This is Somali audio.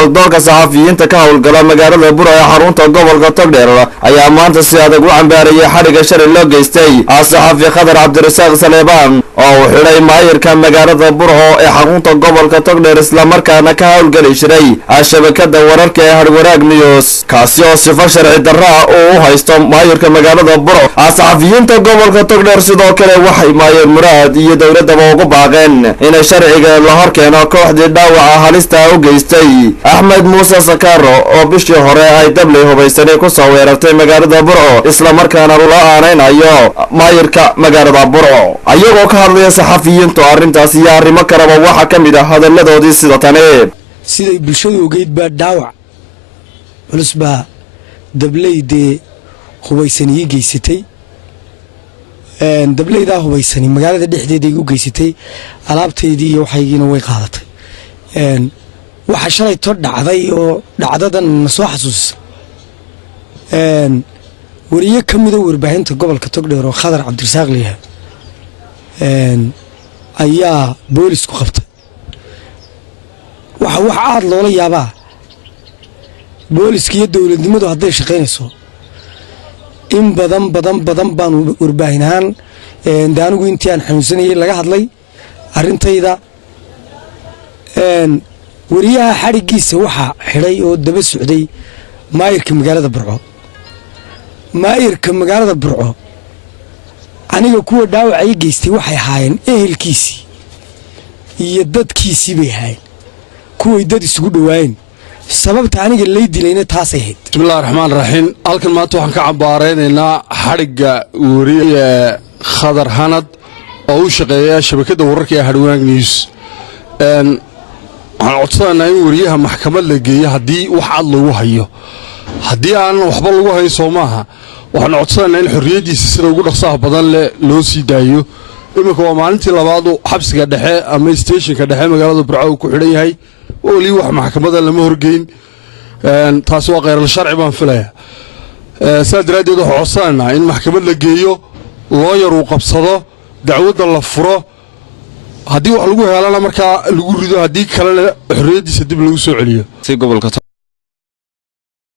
haldoonka saxafiyiinta ka howlgala magaalada Burco ee xarunta gobolka Togdheer ayaa maanta si adag u cambaarayay xariga shalay loo geystay saxafi Khadar Cabdirasaaq Saleebaan oo uu xidhay maayirka magaalada Burco ee xarunta gobolka Togdheer isla markaana ka howlgali jiray shabakada wararka ee Harwaraag News kaasi oo sifo sharci darro ah u haysto maayirka magaalada Burco. saxafiyiinta gobolka Togdheer sidoo kale waxay maayir Muraad iyo dawladaba ugu baaqeen in sharciga la horkeeno kooxdii dhaawaca halista u geystay Axmed Muuse Sakaro oo bishii hore ay dablay hubaysanay ku soo weerartay magaalada Burco isla markaana la aanaynayo maayirka magaalada Burco. ayagoo ka hadlaya saxafiyiintu arrintaas iyo arrimo kaleba waxa ka mid ah hadaladoodii sida tani siday bulshadu ogeyd baa dhaawac culus baa dableydee hubaysanay geysatay dableyda hubaysanay magaalada dhexdeeda ay u geysatay alaabteedii iyo waxaygiina way qaadatay waxa shalay to dhacday oo dhacdadan soo xasuusa wariye kamid ah warbaahinta gobolka Togdheer oo Khadar Cabdirasaaq leeyahay ayaa boolisku qabtay waxa aad loola yaabaa booliska iyo dawladnimadu hadday shaqeynayso in badan baan warbaahinaan daanigu intii aan xanuunsanayay laga hadlay arintayda wariyaha xarigiisa waxa xidhay oo daba socday maayirka magaalada Burco aniga kuwa dhaawacay geystay waxay haayeen ehelkiisii iyo dadkiisii bay haayeen kuway dad isugu dhawaayeen sababta aniga lay dilayna taas ay ahayd. bismillaahir rahmaanir rahiim halkan maanta waxaan ka cabaareynaynaa xariga wariye Khadar Hanad oo u shaqeeya shabakada wararka ee Harwaraag News waxaan codsanaynaa in wariyaha maxkamad la geeyo haddii wax cad lagu hayo haddii aan waxba lagu hayn Soomaha waxaan codsanaynaa in xorriyadiisa sida ugu dhaqsaha badan loo sii daayo. imika waa maalintii labaad oo xabsiga dhexe ama stationka dhexe magaalada Burco ku xidhan yahay oo li wax maxkamada lama horgeyn taas waa qeyr sharci baan filayaa saadiradeed waxa codsanaynaa in maxkamad la geeyo lawyer uu qabsado dacwada la furo haddii wax lagu helana markaa lagu rido haddii kale xorriyadiisa dib lagu soo celiyo.